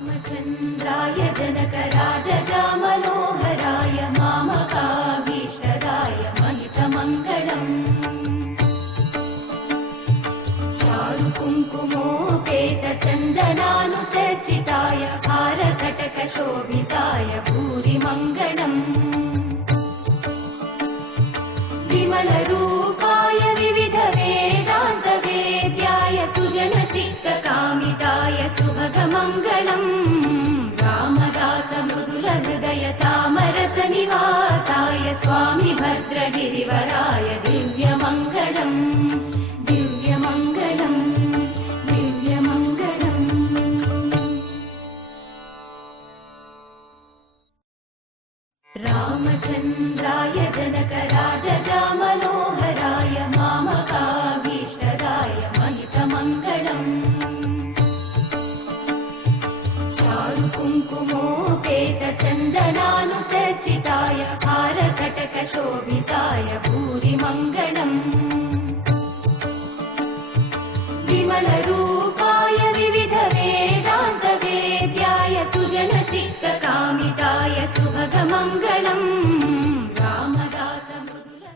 रामचन्द्राय जनकराजजामनोहराय मामकाभीष्टदाय महितमङ्गलम् चारुकुङ्कुमोपेतचन्दनानुचर्चिताय हारकटकशोभिताय भूरिमङ्गलम् विमलरूपाय विविधवेदान्तवेद्याय सुजनचित्तकामिताय सुभगमङ्गलम् रामदासमृदुलहृदय तामरसनिवासाय स्वामि भद्रगिरिवराय दिव्यमङ्गलम् दिव्यमङ्गलम् दिव्यमङ्गलम्। रामचन्द्राय जनकराजजामनोहराय मामकाभीष्टदाय महितमङ्गलम् चारुकुङ्कुमोपेतचन्दनानुचर्चिताय हारकटकशोभिताय भूरिमङ्गलम् विमलरूपाय विविधवेदान्तवेद्याय सुजनचित्तकामिताय सुभगमङ्गलम्